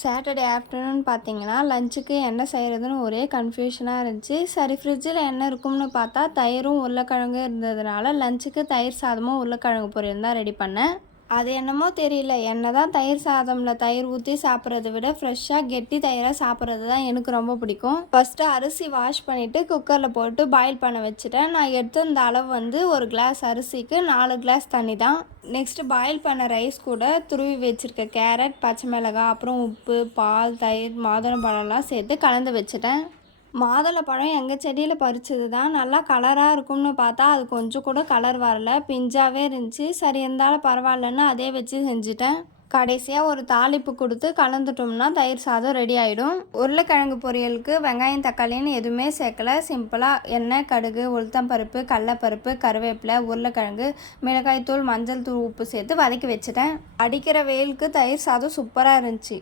Saturday afternoon பார்த்தீங்கன்னா, லஞ்சுக்கு என்ன செய்கிறதுன்னு ஒரே கன்ஃப்யூஷனாக இருந்துச்சு. சரி ஃப்ரிட்ஜில் என்ன இருக்கும்னு பார்த்தா, தயிரும் உருளைக்கிழங்கும் இருந்ததுனால, லஞ்சுக்கு தயிர் சாதமும் உருளைக்கிழங்கு பொரியல் தான் ரெடி பண்ணேன். அது என்னமோ தெரியல, என்னதான் தயிர் சாதமில் தயிர் ஊற்றி சாப்பிட்றத விட ஃப்ரெஷ்ஷாக கெட்டி தயிராக சாப்பிட்றது தான் எனக்கு ரொம்ப பிடிக்கும். ஃபஸ்ட்டு அரிசி வாஷ் பண்ணிவிட்டு குக்கரில் போட்டு பாயில் பண்ண வச்சுட்டேன். நான் எடுத்திருந்த அளவு வந்து ஒரு கிளாஸ் அரிசிக்கு 4 கிளாஸ் தண்ணி தான். நெக்ஸ்ட்டு பாயில் பண்ண ரைஸ் கூட துருவி வச்சுருக்க கேரட், பச்சை மிளகாய், அப்புறம் உப்பு, பால், தயிர், மாதுளம்பழம்லாம் சேர்த்து கலந்து வச்சுட்டேன். மாதுளப்பழம் எங்கள் செடியில் பறிச்சது தான். நல்லா கலராக இருக்கும்னு பார்த்தா அது கொஞ்சம் கூட கலர் வரல, பிஞ்சாகவே இருந்துச்சு. சரி இருந்தாலும் பரவாயில்லன்னு அதே வச்சு செஞ்சுட்டேன். கடைசியாக ஒரு தாளிப்பு கொடுத்து கலந்துட்டோம்னா தயிர் சாதம் ரெடி ஆகிடும். உருளைக்கிழங்கு பொரியலுக்கு வெங்காயம் தக்காளின்னு எதுவுமே சேர்க்கல. சிம்பிளாக எண்ணெய், கடுகு, உளுத்தம்பருப்பு, கடலப்பருப்பு, கருவேப்பிலை, உருளைக்கிழங்கு, மிளகாய்த்தூள், மஞ்சள் தூள், உப்பு சேர்த்து வதக்கி வச்சுட்டேன். அடிக்கிற வெயிலுக்கு தயிர் சாதம் சூப்பராக இருந்துச்சு.